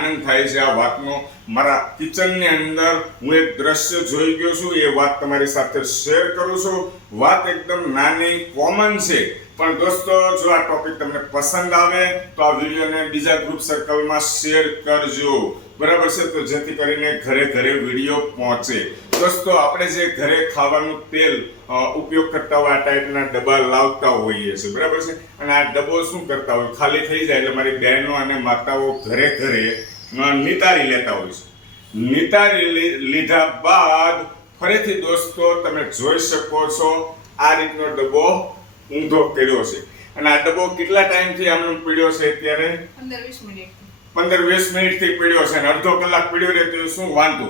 આનંદ થાય છે આ વાતનો. મારા કિચનની અંદર હું એક દ્રશ્ય જોઈ ગયો છું, એ વાત તમારી સાથે શેર કરું છું. વાત એકદમ નાની કોમન છે, પણ દોસ્તો જો આ ટોપિક તમને પસંદ આવે તો આ વિડીયોને બીજા ગ્રુપ સર્કલમાં શેર કરજો, બરાબર છે, તો જેથી કરીને ઘરે ઘરે વિડીયો પહોંચે. દોસ્તો આપણે જે ઘરે ખાવાનું તેલ ઉપયોગ કરતા હોય આ ટાઈપના ડબ્બા લાવતા હોઈએ છીએ, બરાબર છે, અને આ ડબ્બો શું કરતા હોય ખાલી થઈ જાય એટલે મારી બહેનો અને માતાઓ ઘરે ઘરે નિતારી લેતા હોય છે. નિતારી લીધા બાદ ફરીથી દોસ્તો તમે જોઈ શકો છો આ રીતનો ડબ્બો ઊંધો કર્યો છે, અને આ ડબ્બો કેટલા ટાઈમથી આમનો પીડ્યો છે? અત્યારે 15-20 મિનિટથી પીડ્યો છે, અને અડધો કલાક પીડ્યો રહે તો શું વાંધો?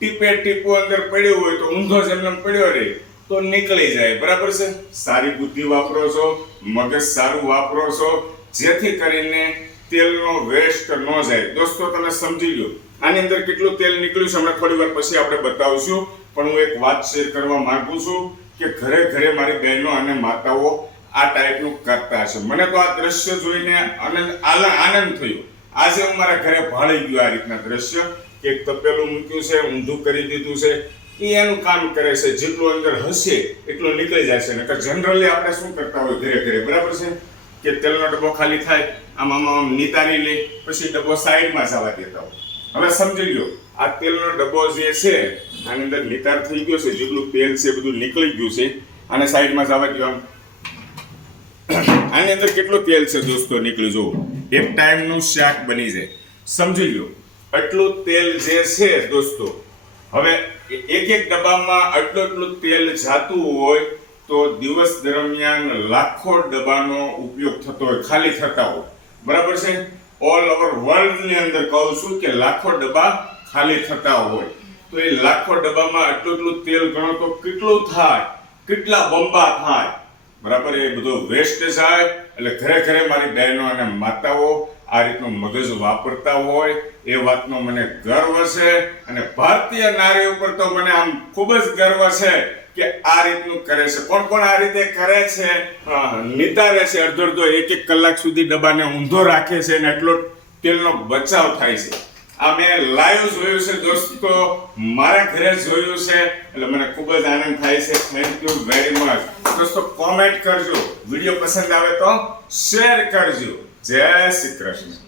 ટીપું અંદર પડ્યું હોય તો ઊંધો જ એમને પડ્યો રહે તો નીકળી જાય, બરાબર છે. સારી બુદ્ધિ વાપરો છો, મગજ સારું વાપરો છો, જેથી કરીને તેલનો વેસ્ટ ન જાય. દોસ્તો તમે સમજી લો આની અંદર કેટલું તેલ નીકળ્યું છે, હમણાં થોડી વાર પછી આપણે બતાવશું. પણ હું એક વાત શેર કરવા માંગુ છું કે ઘરે ઘરે મારી બહેનો અને માતાઓ આ ટાઈપનું કરતા છે. મને તો આ દ્રશ્ય જોઈને આનંદ થયો. આજે હું મારા ઘરે ભાળી ગયો આ રીતના દ્રશ્ય કે એક તપેલું મૂક્યું છે, ઊંધું કરી દીધું છે, એ એનું કામ કરે છે. જેટલું અંદર હશે એટલું નીકળી જાય છે. નકર જનરલી આપણે શું કરતા હોય ઘરે ઘરે, બરાબર છે, કે તેલનો ડબ્બો ખાલી થાય આમ નિતારી લે, પછી ડબ્બો સાઈડમાં જવા દેતા હોય. હવે સમજી લો આ તેલનો ડબ્બો જે છે આની અંદર નિતાર થઈ ગયો છે, જેટલું તેલ છે બધું નીકળી ગયું છે, આને સાઈડમાં જવા દો. આની અંદર કેટલું તેલ છે દોસ્તો નીકળી જુઓ, એક ટાઈમનું શાક બની જાય. સમજી લો આટલું તેલ જે છે દોસ્તો. હવે એક ડબ્બામાં આટલું તેલ જાતું હોય તો દિવસ દરમિયાન લાખો ડબ્બાનો ઉપયોગ થતો હોય, ખાલી થતા હોય, બરાબર છે. ઓલ ઓવર વર્લ્ડની અંદર કહું છું કે લાખો ડબ્બા ખાલી થતા હોય, તો એ લાખો ડબ્બામાં આટલું તેલ ગણો તો કેટલું થાય, કેટલા બંબા થાય, બરાબર. એ બધો વેસ્ટ જાય. એટલે ઘરે ઘરે મારી બહેનો અને માતાઓ આ રીતનું મગજ વાપરતા હોય એ વાતનો મને ગર્વ છે, અને ભારતીય નારી ઉપર તો મને આમ ખૂબ જ ગર્વ છે કે આ રીતનું કરે છે. કોણ કોણ આ રીતે કરે છે? નિતારે છે અડધો એક કલાક સુધી ડબ્બાને ઊંધો રાખે છે, અને એટલો તેલનો બચાવ થાય છે. આ મેં લાઈવ જોયું છે દોસ્તો, મારા ઘરે જોયું છે, એટલે મને ખૂબ જ આનંદ થાય છે. Thank you very much. દોસ્તો કોમેન્ટ કરજો, વિડીયો પસંદ આવે તો શેર કરજો. જય શ્રી કૃષ્ણ.